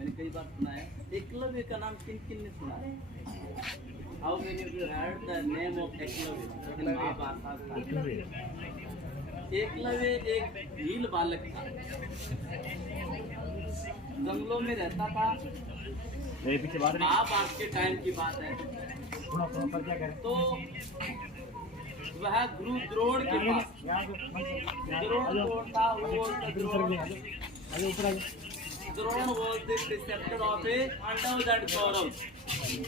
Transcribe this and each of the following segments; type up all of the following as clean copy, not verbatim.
मैंने कई बार सुना है। एकलव्य का नाम किन किन ने सुना है? How many of you heard the name of Eklavya in Mahabharat? Eklavya एक भील बालक था, जंगलों में रहता था। महाभारत के टाइम की बात है। तो वह गुरु द्रोण के पास, द्रोण कौन था? Drona was the preceptor of a Pandav and Kaurava.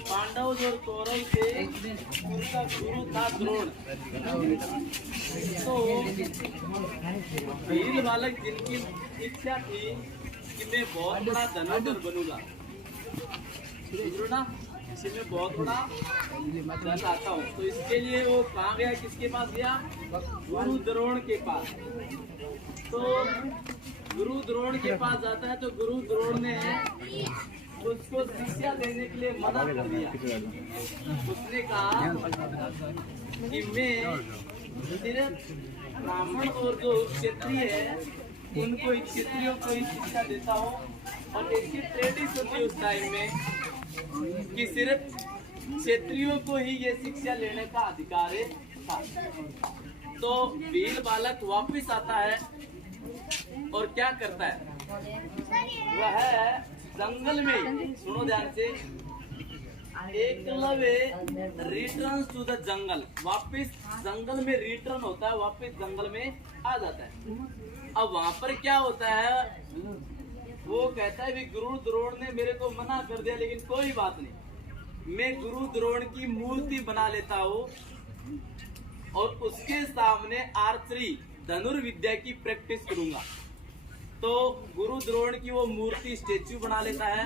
Pandav और कौरव से उनका गुरु था द्रोण। तो भील बालक जिनकी इच्छा थी कि मैं बहुत बड़ा धनुर्धर बनूंगा, ना इसमें बहुत बड़ा धन आता हूँ, तो इसके लिए वो कहाँ गया? किसके पास गया? गुरु द्रोण के पास। तो गुरु द्रोण के पास जाता है तो गुरु द्रोण ने उसको शिक्षा देने के लिए मना कर दिया। उसने कहा कि मैं सिर्फ ब्राह्मण और जो क्षत्रिय है उनको, क्षत्रियों को ही शिक्षा देता हूँ। और इसकी ट्रेडिशन थी उस टाइम में कि सिर्फ क्षत्रियों को ही ये शिक्षा लेने का अधिकार था। तो भील बालक वापस आता है और क्या करता है? वह जंगल में, सुनो ध्यान से, Eklavya return to the jungle, वापस जंगल में रिटर्न होता है, वापस जंगल में आ जाता है। अब वहां पर क्या होता है? वो कहता है भी गुरु द्रोण ने मेरे को मना कर दिया, लेकिन कोई बात नहीं, मैं गुरु द्रोण की मूर्ति बना लेता हूँ और उसके सामने आर्चरी, धनुर्विद्या की प्रैक्टिस करूंगा। तो गुरु द्रोण की वो मूर्ति, स्टेच्यू बना लेता है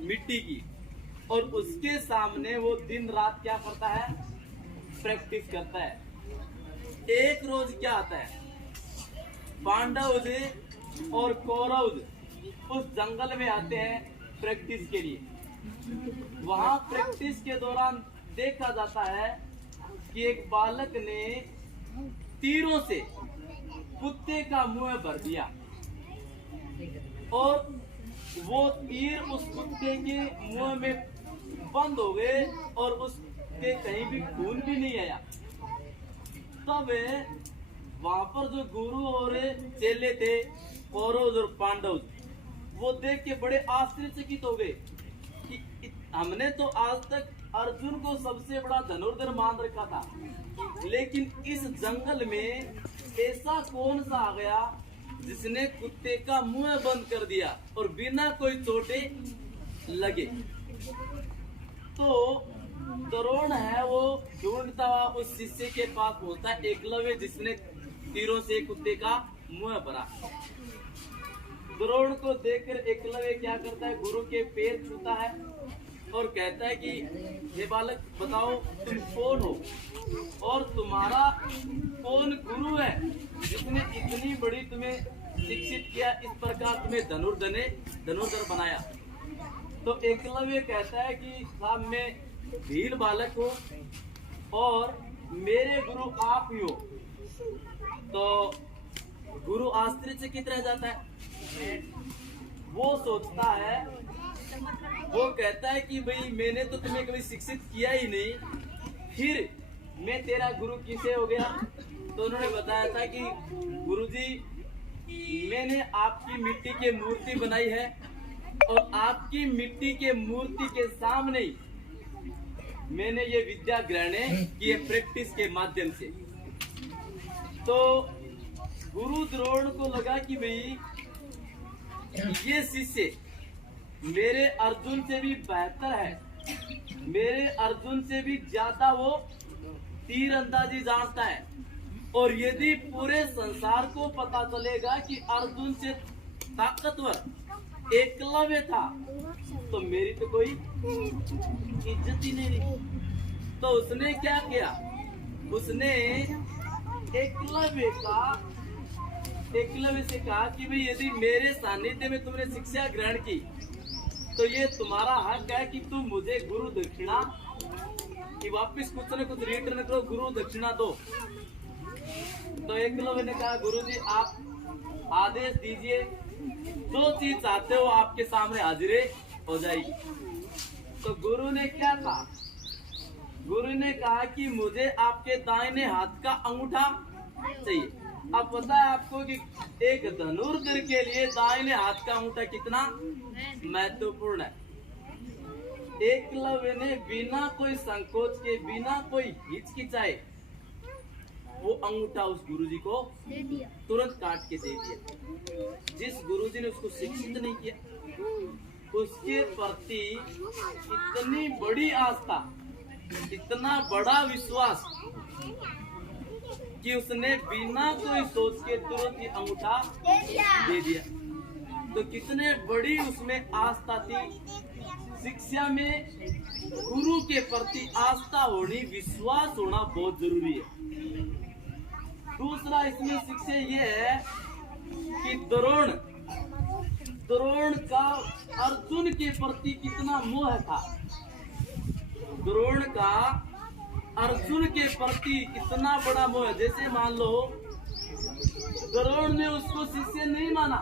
मिट्टी की, और उसके सामने वो दिन रात क्या करता है? प्रैक्टिस करता है। एक रोज क्या आता है? पांडव और कौरव उस जंगल में आते हैं प्रैक्टिस के लिए। वहां प्रैक्टिस के दौरान देखा जाता है कि एक बालक ने तीरों से कुत्ते का मुंह भर दिया और वो तीर उस कुत्ते के मुंह में बंद हो गए और उसके कहीं भी खून भी नहीं आया। तब वहां पर जो गुरु और चेले थे, कौरव और पांडव, वो देख के बड़े आश्चर्यचकित हो गए कि हमने तो आज तक अर्जुन को सबसे बड़ा धनुर्धर मान रखा था, लेकिन इस जंगल में ऐसा कौन सा आ गया जिसने कुत्ते का मुंह बंद कर दिया और बिना कोई चोटे लगे। तो द्रोण है वो ढूंढता हुआ उस शिष्य के पास पहुंचता है, एकलव्य, जिसने तीरों से कुत्ते का मुंह भरा। द्रोण को देखकर एकलव्य क्या करता है? गुरु के पैर छूता है और कहता है कि हे बालक, बताओ तुम कौन हो और तुम्हारा कौन गुरु है जिसने इतनी बड़ी तुम्हें शिक्षित किया, इस प्रकार तुम्हें धनुर्धर बनाया। तो एकलव्य कहता है कि साहब मैं भील बालक हूँ और मेरे गुरु आप ही हो। तो गुरु आश्चर्यचकित रह जाता है। वो सोचता है, वो कहता है कि भाई मैंने तो तुम्हें कभी शिक्षित किया ही नहीं, फिर मैं तेरा गुरु किसे हो गया? तो उन्होंने बताया था कि गुरुजी, मैंने आपकी मिट्टी की मूर्ति बनाई है और आपकी मिट्टी के मूर्ति के सामने ही मैंने ये विद्या ग्रहण की है प्रैक्टिस के माध्यम से। तो गुरु द्रोण को लगा कि भाई ये शिष्य मेरे अर्जुन से भी बेहतर है, मेरे अर्जुन से भी ज्यादा वो तीर अंदाजी जानता है, और यदि पूरे संसार को पता चलेगा कि अर्जुन से ताकतवर एकलव्य था तो मेरी तो कोई इज्जत ही नहीं रही। तो उसने क्या किया? उसने एकलव्य से कहा कि भाई यदि मेरे सानिध्य में तुमने शिक्षा ग्रहण की तो ये तुम्हारा हक है कि तुम मुझे गुरु दक्षिणा कि वापस कुछ न कुछ रिटर्न करो, गुरु दक्षिणा दो। तो एकलव्य ने कहा गुरुजी आप आदेश दीजिए जो चीज चाहते हो आपके सामने हाजिर हो जाएगी। तो गुरु ने क्या कहा? गुरु ने कहा कि मुझे आपके दाहिने हाथ का अंगूठा चाहिए। अब पता है आपको कि एक धनुर्धर के लिए दाहिने हाथ का अंगूठा कितना महत्वपूर्ण है। एकलव्य ने बिना कोई संकोच के, बिना कोई हिचकिचाए वो अंगूठा उस गुरुजी को तुरंत काट के दे दिया। जिस गुरुजी ने उसको शिक्षित नहीं किया, उसके प्रति इतनी बड़ी आस्था, इतना बड़ा विश्वास कि उसने बिना कोई सोच के तुरंत ही अंगूठा दे दिया। तो कितने बड़ी उसमें आस्था थी। शिक्षा में गुरु के प्रति आस्था होनी, विश्वास होना बहुत जरूरी है। दूसरा इसमें शिक्षा ये है कि द्रोण का अर्जुन के प्रति कितना मोह था। द्रोण का अर्जुन के प्रति कितना बड़ा मोह। जैसे मान लो द्रोण ने उसको शिष्य नहीं माना,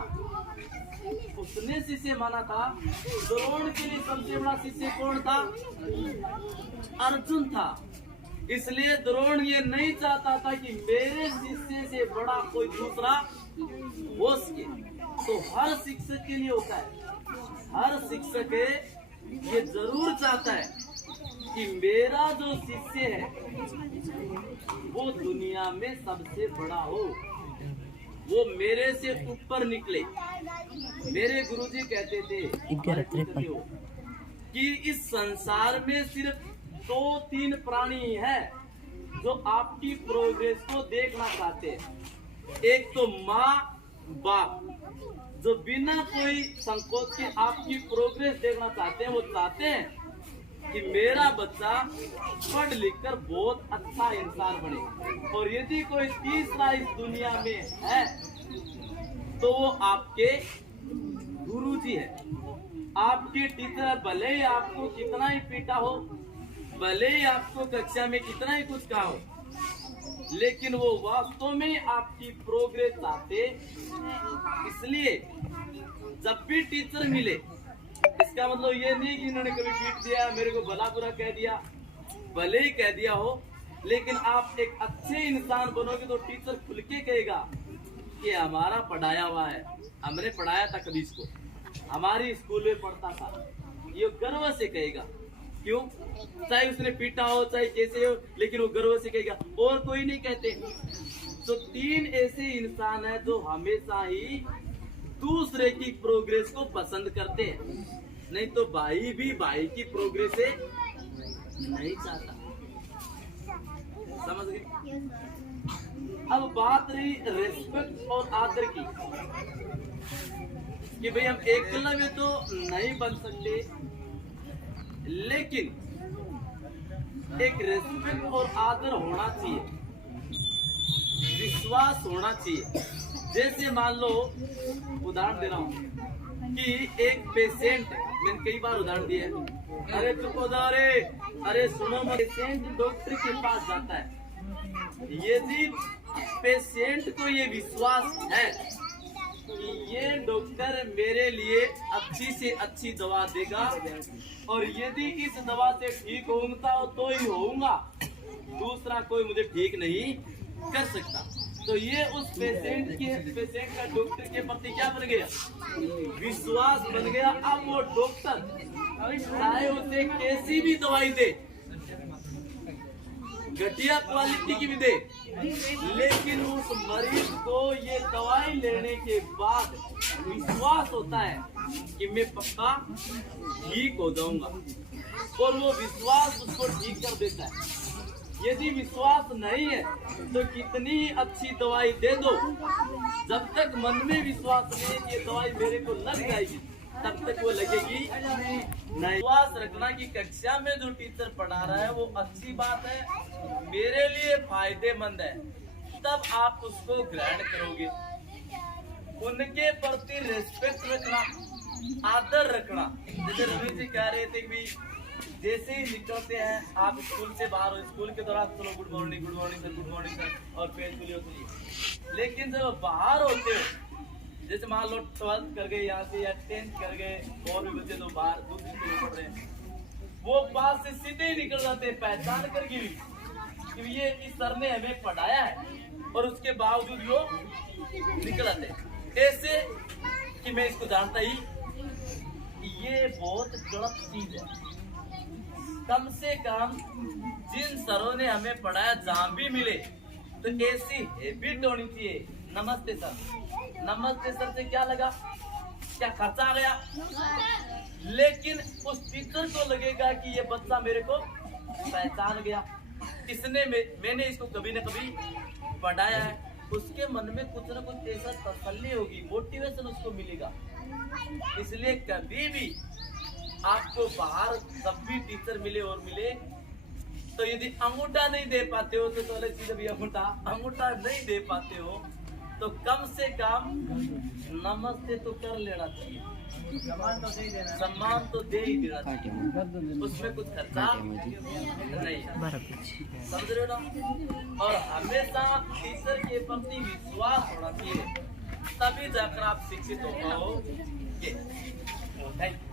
उसने शिष्य माना था। द्रोण के लिए सबसे बड़ा शिष्य कौन था? अर्जुन था। इसलिए द्रोण ये नहीं चाहता था कि मेरे शिष्य से बड़ा कोई दूसरा हो सके। तो हर शिक्षक के लिए होता है, हर शिक्षक ये जरूर चाहता है कि मेरा जो शिष्य है वो दुनिया में सबसे बड़ा हो, वो मेरे से ऊपर निकले। मेरे गुरुजी कहते थे कि इस संसार में सिर्फ 2-3 प्राणी है जो आपकी प्रोग्रेस को देखना चाहते हैं। एक तो माँ बाप, जो बिना कोई संकोच के आपकी प्रोग्रेस देखना चाहते हैं। वो चाहते हैं कि मेरा बच्चा पढ़ लिख कर बहुत अच्छा इंसान बने। और यदि कोई तीसरा इस दुनिया में है तो वो आपके गुरुजी है, आपके टीचर। भले ही आपको कितना ही पीटा हो, भले ही आपको कक्षा में कितना ही कुछ कहा हो, लेकिन वो वास्तव में आपकी प्रोग्रेस चाहते। इसलिए जब भी टीचर मिले, इसका मतलब ये नहीं कि इन्होंने कभी पीट दिया, मेरे को भला बुरा कह दिया। भले ही कह दिया हो, लेकिन आप एक अच्छे इंसान बनोगे तो टीचर खुल के कहेगा कि हमारा पढ़ाया हुआ है, हमने पढ़ाया था कभी इसको, हमारी स्कूल में पढ़ता था। ये गर्व से कहेगा। क्यों? चाहे उसने पीटा हो, चाहे कैसे हो, लेकिन वो गर्व से कहेगा। और कोई नहीं कहते। तो 3 ऐसे इंसान है जो हमेशा ही दूसरे की प्रोग्रेस को पसंद करते हैं। नहीं तो भाई भी भाई की प्रोग्रेस से नहीं चाहता। समझ गए? अब बात रही रेस्पेक्ट और आदर की, कि भाई हम एकलव्य तो नहीं बन सकते, लेकिन एक रेस्पेक्ट और आदर होना चाहिए, विश्वास होना चाहिए। जैसे मान लो, उदाहरण दे रहा हूँ कि एक पेशेंट, मैंने कई बार उदाहरण दिया है। अरे चुप हो जाओ रे, अरे सुनो मत। पेशेंट डॉक्टर के पास जाता है, यदि पेशेंट को ये विश्वास है कि ये डॉक्टर मेरे लिए अच्छी से अच्छी दवा देगा, और यदि इस दवा से ठीक होऊंगा तो ही होऊंगा, दूसरा कोई मुझे ठीक नहीं कर सकता। तो ये उस पेशेंट का डॉक्टर के प्रति क्या बन गया? विश्वास बन गया। अब वो डॉक्टर चाहे उसे कैसी भी दवाई दे, घटिया क्वालिटी की भी दे, लेकिन उस मरीज को ये दवाई लेने के बाद विश्वास होता है कि मैं पक्का ठीक हो जाऊंगा, और वो विश्वास उसको ठीक कर देता है। यदि विश्वास नहीं है तो कितनी अच्छी दवाई दे दो, जब तक मन में विश्वास नहीं है कि ये दवाई मेरे को लग जाएगी, तब तक वो लगेगी नहीं। विश्वास रखना कि कक्षा में जो टीचर पढ़ा रहा है वो अच्छी बात है, मेरे लिए फायदेमंद है, तब आप उसको ग्रहण करोगे। उनके प्रति रेस्पेक्ट रखना, आदर रखना। जैसे रवि जी कह रहे थे कि जैसे ही निकलते हैं आप स्कूल से बाहर हो, स्कूल के दौरान चलो good morning sir, good morning sir, और पेज खुली होती है। लेकिन जब बाहर होते हो, जैसे मान लो 12th कर गए यहाँ से या 10th कर गए, और भी बच्चे तो बाहर दूसरी स्कूल पढ़ रहे हैं, वो पास से सीधे ही निकल जाते हैं पहचान करके भी कि ये इस सर ने हमें पढ़ाया है, और उसके बावजूद वो निकल आते हैं ऐसे कि मैं इसको जानता ही। ये बहुत गलत चीज है। कम से कम जिन सरों ने हमें पढ़ाया जहां भी मिले तो ऐसी हैबिट होनी चाहिए। नमस्ते सर, नमस्ते सर से क्या लगा, क्या खर्चा आ गया, लेकिन उस टीचर को लगेगा कि ये बच्चा मेरे को पहचान गया, इसने मैंने इसको कभी न कभी पढ़ाया है। उसके मन में कुछ न कुछ ऐसा तसल्ली होगी, मोटिवेशन उसको मिलेगा। इसलिए कभी भी आपको बाहर जब भी टीचर मिले और मिले तो यदि अंगूठा नहीं दे पाते हो तो अलग चीज, अभी अंगूठा नहीं दे पाते हो तो कम से कम नमस्ते तो कर लेना चाहिए, सम्मान तो दे ही देना चाहिए, उसमें कुछ खर्चा नहीं, समझ रहे हो ना। और हमेशा टीचर के प्रति विश्वास होना चाहिए, तभी जाकर आप शिक्षित हो पाओगे। Thank you.